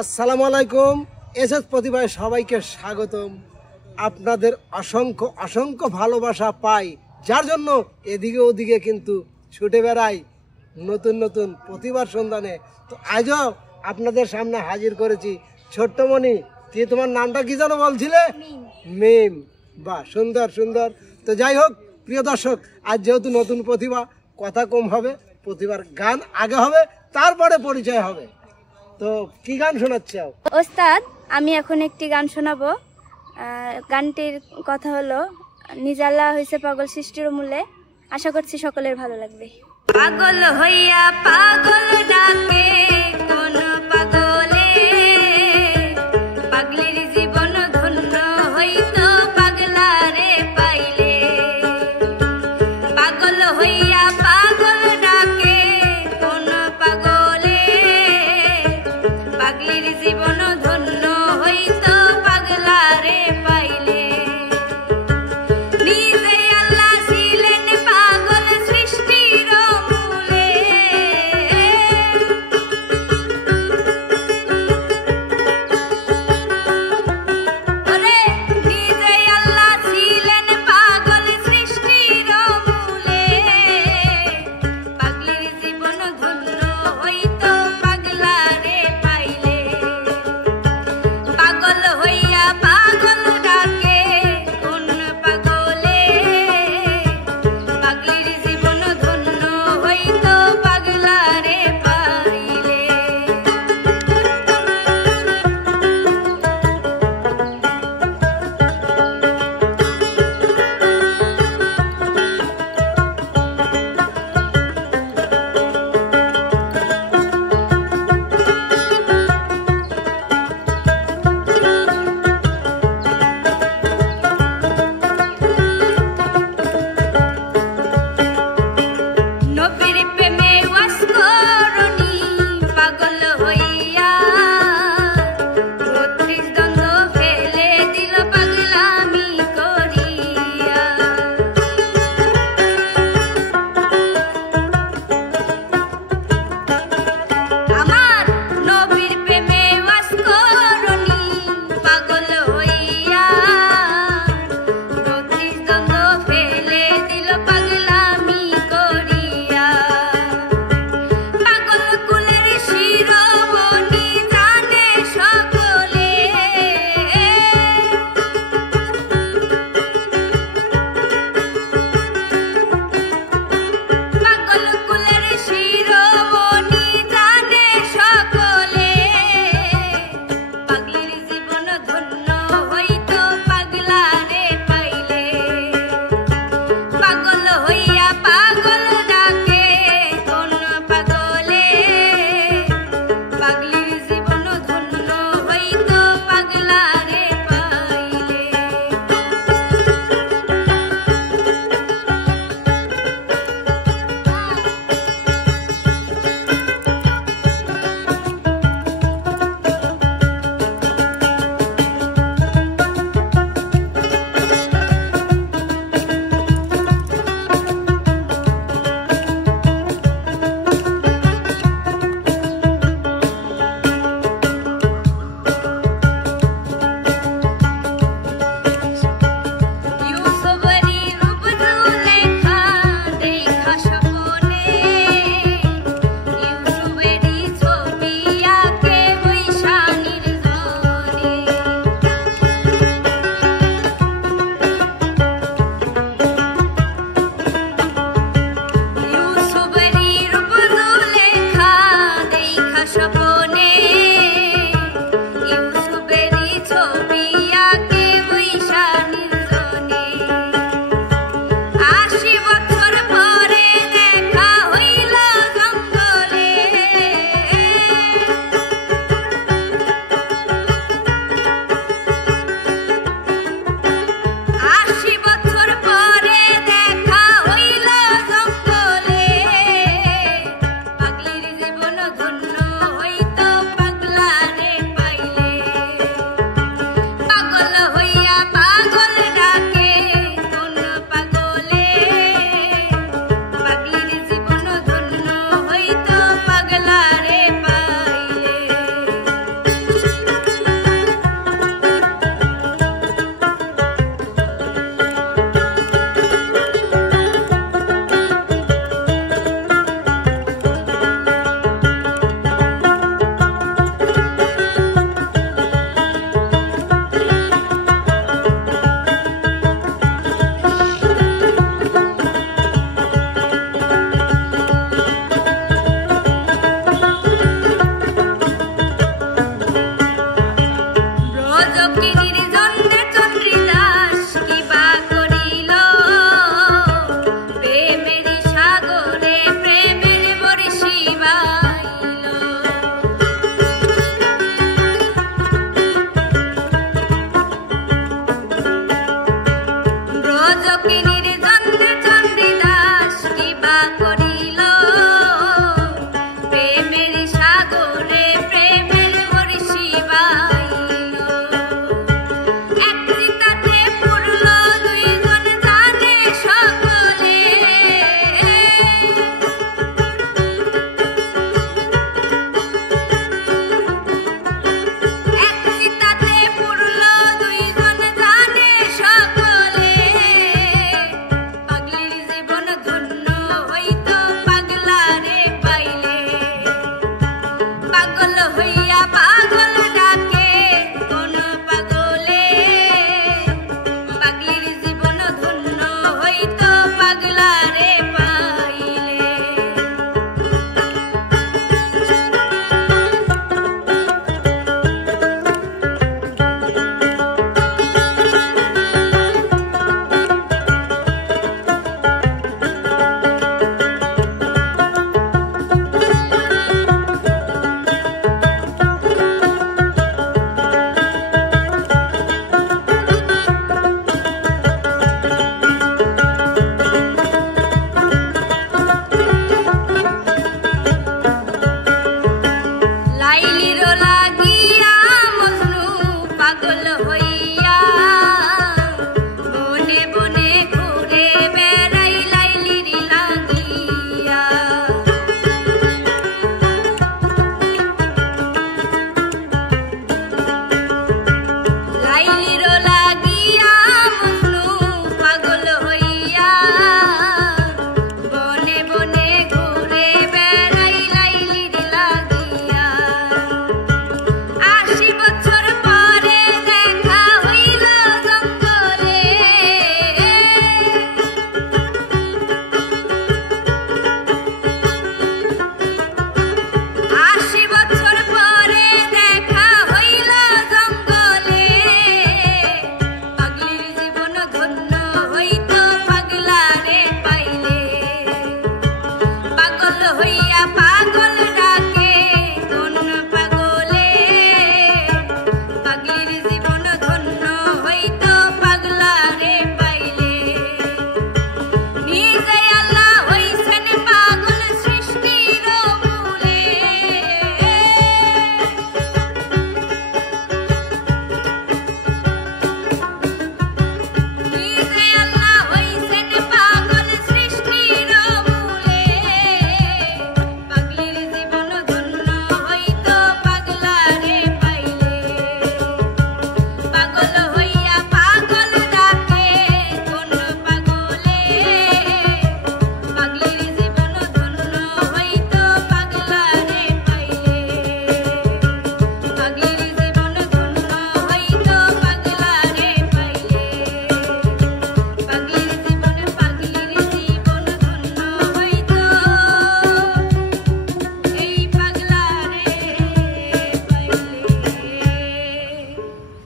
আসসালামু আলাইকুম। এসএস প্রতিভায় সবাইকে স্বাগতম। আপনাদের অসংখ্য অসংখ্য ভালোবাসা পাই, যার জন্য এদিকে ওদিকে কিন্তু ছুটে বেড়াই নতুন নতুন প্রতিভার সন্ধানে। তো আজও আপনাদের সামনে হাজির করেছি ছোট্টমণি। তুই তোমার নামটা কি যেন বলছিলে? মিম। বাহ, সুন্দর সুন্দর। তো যাই হোক প্রিয় দর্শক, আজ যেহেতু নতুন প্রতিভা, কথা কম হবে, প্রতিভার গান আগে হবে, তারপরে পরিচয় হবে। তো কি গান শোনাচ্ছ? ওস্তাদ, আমি এখন একটি গান শোনাবো। গানটির কথা হলো নিজালা হইছে পাগল সৃষ্টির মূলে। আশা করছি সকলের ভালো লাগবে। পাগল হইয়া পাগল ডাকে কোন পাগলে, পাগলির জীবন ধন্য হইতো পাগলারে পাইলে। পাগল হইয়া পাগল ডাকে কোন পাগলে, পাগলির জীবন ধন্য হইতো